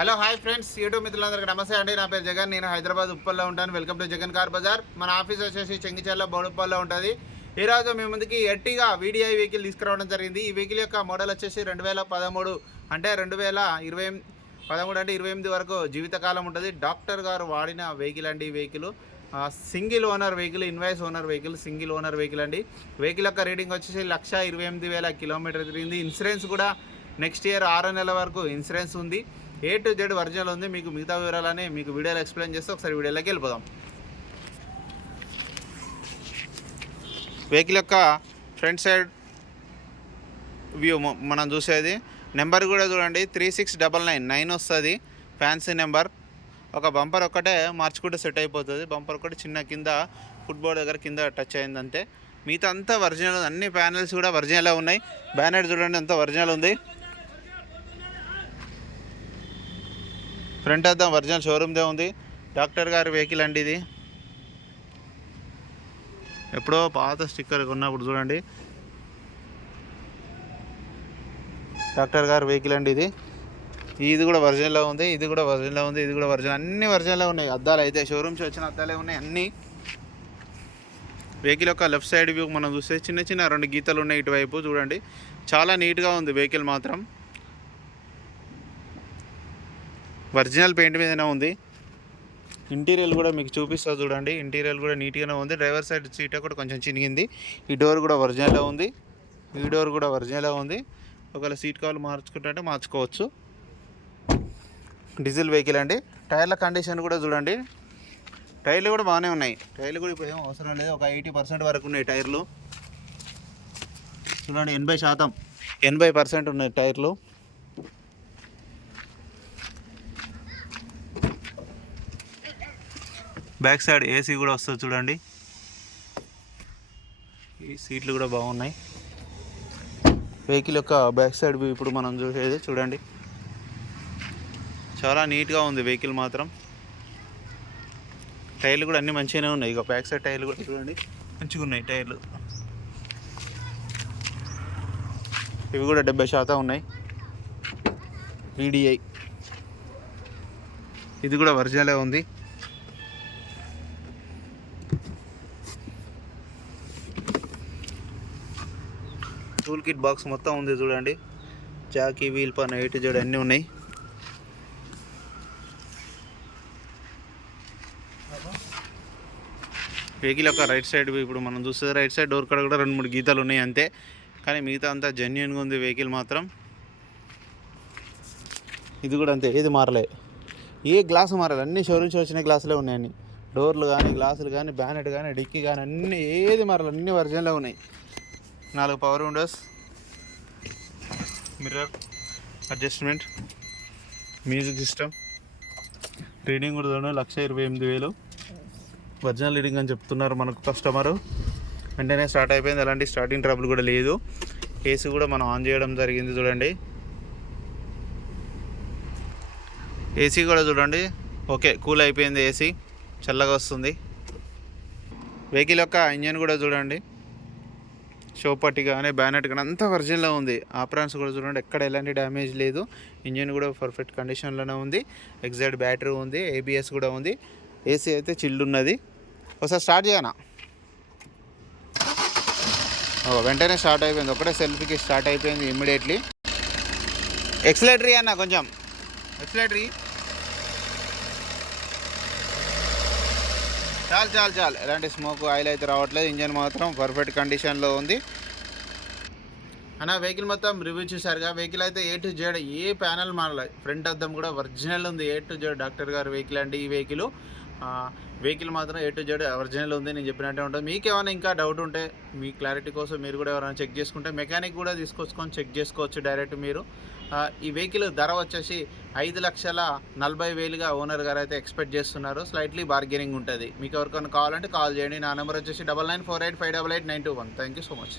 Hello hi friends, YouTube మిత్రులందరికీ నమస్తే అండి. నా పేరు జగన్, నేను హైదరాబాద్ ఉప్పల్లో ఉంటాను. Welcome to Jagan Car Bazar. మన ఆఫీస్ వచ్చేసి చెంగిచెర్ల బోడుప్పల్లో ఉంటుంది. ఈరోజు మీ ముందుకి ఎర్టిగా వీడిఐ వెహికల్ తీసుకురావడం జరిగింది. ఈ వెహికల్ యొక్క మోడల్ వచ్చేసి 2013 అంటే 2013 అంటే 28 వరకు జీవితకాలం ఉంటుంది. డాక్టర్ గారు వాడిన వెహికల్ అండి. ఈ vehicle single owner vehicle, invoice owner vehicle, single owner vehicle అండి. వెహికల్ యొక్క రీడింగ్ వచ్చేసి 1,28,000 కిలోమీటర్ తిరిగింది. ఇన్సూరెన్స్ కూడా నెక్స్ట్ ఇయర్ 6 నెలల వరకు ఇన్సూరెన్స్ ఉంది. A to Z ఒరిజినల్ ఉంది. మీకు మిగతా వివరాలని మీకు వీడియోలో ఎక్స్ప్లెయిన్ చేస్తే ఒకసారి వీడియోలోకి వెళ్ళిపోదాం. వెహికల్ యొక్క ఫ్రంట్ సైడ్ వ్యూ మనం చూసేది. నెంబర్ కూడా చూడండి, 3699 వస్తుంది. Fancy number. ఒక బంపర్ ఒక్కటే మార్చుకుంటే సెట్ అయిపోతుంది. బంపర్ ఒకటి చిన్న కింద ఫుట్బోర్డ్ దగ్గర కింద టచ్ అయింది అంతే. మిగతా అంతా ఒరిజినల్. అన్ని ప్యానెల్స్ కూడా ఒరిజినలే ఉన్నాయి. బ్యానెట్ చూడండి, అంతా ఒరిజినల్ ఉంది. ఫ్రంట్ అద్దం ఒరిజినల్ షోరూమ్దే ఉంది. డాక్టర్ గారి వెహికల్ అండి ఇది. ఎప్పుడో పాత స్టిక్కర్ ఉన్నప్పుడు చూడండి. డాక్టర్ గారి వెహికల్ అండి ఇది. ఇది కూడా ఒరిజినల్లో ఉంది, ఇది కూడా ఒరిజినల్లో ఉంది, ఇది కూడా ఒరిజినల్. అన్ని ఒరిజినల్లో ఉన్నాయి. అద్దాలు అయితే షోరూమ్స్ వచ్చిన అద్దాలే ఉన్నాయి అన్నీ. వెహికల్ యొక్క లెఫ్ట్ సైడ్ వ్యూ మనం చూస్తే చిన్న చిన్న 2 గీతలు ఉన్నాయి ఇటువైపు చూడండి. చాలా నీట్గా ఉంది వెహికల్ మాత్రం. ఒరిజినల్ పెయింట్ మీదనే ఉంది. ఇంటీరియర్ కూడా మీకు చూపిస్తా చూడండి. ఇంటీరియర్ కూడా నీట్గానే ఉంది. డ్రైవర్ సైడ్ సీట్ కూడా కొంచెం చినిగింది. ఈ డోర్ కూడా ఒరిజినలే ఉంది. ఈ డోర్ కూడా ఒరిజినలే ఉంది. ఒకవేళ సీట్ కవర్లు మార్చుకుంటే మార్చుకోవచ్చు. డీజిల్ వెహికల్ అండి. టైర్ల కండిషన్ కూడా చూడండి. టైర్లు కూడా బాగానే ఉన్నాయి. టైర్లు కూడా ఇప్పుడు ఏం అవసరం లేదు, ఒక 80% వరకు ఉన్నాయి టైర్లు. చూడండి, 80% ఉన్నాయి టైర్లు. బ్యాక్ సైడ్ ఏసీ కూడా వస్తుంది చూడండి. ఈ సీట్లు కూడా బాగున్నాయి. వెహికల్ యొక్క బ్యాక్ సైడ్ ఇప్పుడు మనం చూసేది చూడండి. చాలా నీట్గా ఉంది వెహికల్ మాత్రం. టైర్లు కూడా అన్నీ మంచిగానే ఉన్నాయి. ఇక బ్యాక్ సైడ్ టైర్లు కూడా చూడండి, మంచిగా ఉన్నాయి టైర్లు. ఇవి కూడా 70% ఉన్నాయి. వీడిఐ ఇది కూడా ఒరిజినలే ఉంది. టూల్ కిట్ బాక్స్ మొత్తం ఉంది చూడండి. జాకీ, వీల్ పైన A to Z అన్నీ ఉన్నాయి. వెహికల్ యొక్క రైట్ సైడ్ ఇప్పుడు మనం చూస్తే రైట్ సైడ్ డోర్ కాడ కూడా 2-3 గీతాలు ఉన్నాయి అంతే. కానీ మిగతా అంతా జెన్యున్గా ఉంది వెహికల్ మాత్రం. ఇది కూడా అంతే, ఏది మారలే, ఏ గ్లాసు మారాలి. అన్ని షోరూమ్స్ వచ్చిన గ్లాసులే ఉన్నాయని. డోర్లు కానీ, గ్లాసులు కానీ, బ్యానెట్ కానీ, డిక్కీ కానీ అన్నీ ఏది మారాలి, అన్నీ ఒరిజినలే ఉన్నాయి. 4 power Windows, mirror adjustment, music system. Reading కూడా 1,28,000 ఒరిజినల్ రీడింగ్ అని చెప్తున్నారు మనకు కస్టమరు. వెంటనే స్టార్ట్ అయిపోయింది, ఎలాంటి స్టార్టింగ్ ట్రబుల్ కూడా లేదు. ఏసీ కూడా మనం ఆన్ చేయడం జరిగింది చూడండి. ఏసీ కూడా చూడండి, ఓకే, కూల్ అయిపోయింది. ఏసీ చల్లగా వస్తుంది. వెహికల్ యొక్క ఇంజన్ కూడా చూడండి, షో పట్టి కానీ, బ్యానెట్ కానీ అంతా ఒరిజినల్లో ఉంది. ఆప్రాన్స్ కూడా చూడండి, ఎక్కడ ఎలాంటి డ్యామేజ్ లేదు. ఇంజన్ కూడా పర్ఫెక్ట్ కండిషన్లోనే ఉంది. ఎగ్జాక్ట్ బ్యాటరీ ఉంది, ABS కూడా ఉంది. ఏసీ అయితే చిల్డ్ ఉన్నది. ఒకసారి స్టార్ట్ చేయనా? వెంటనే స్టార్ట్ అయిపోయింది. ఒకటే సెల్ఫీకి స్టార్ట్ అయిపోయింది ఇమ్మీడియట్లీ. ఎక్సలేటరీ అన్న, కొంచెం ఎక్సలేటరీ. చాలు. ఎలాంటి స్మోక్, ఆయిల్ అయితే రావట్లేదు. ఇంజన్ మాత్రం పర్ఫెక్ట్ కండిషన్లో ఉంది అన్న. వెహికల్ మొత్తం రివ్యూ చూసారుగా. వెహికల్ అయితే A to Z A panel మారలేదు. ఫ్రంట్ అద్దం కూడా ఒరిజినల్ ఉంది. A to Z డాక్టర్ గారి వెహికల్ అండి ఈ వెహికల్. వెహికల్ మాత్రం A to Z ఒరిజినల్ ఉంది. నేను చెప్పినట్టే ఉంటుంది. మీకు ఏమైనా ఇంకా డౌట్ ఉంటే మీ క్లారిటీ కోసం మీరు కూడా ఎవరైనా చెక్ చేసుకుంటే మెకానిక్ కూడా తీసుకొచ్చుకొని చెక్ చేసుకోవచ్చు డైరెక్ట్ మీరు. ఈ వెహికల్ ధర వచ్చేసి 5,40,000గా ఓనర్ గారు అయితే ఎక్స్పెక్ట్ చేస్తున్నారు. స్లైట్లీ బార్గెనింగ్ ఉంటుంది. మీకు ఎవరికైనా కావాలంటే కాల్ చేయండి. నా నెంబర్ వచ్చేసి 9948588921. Thank you so much.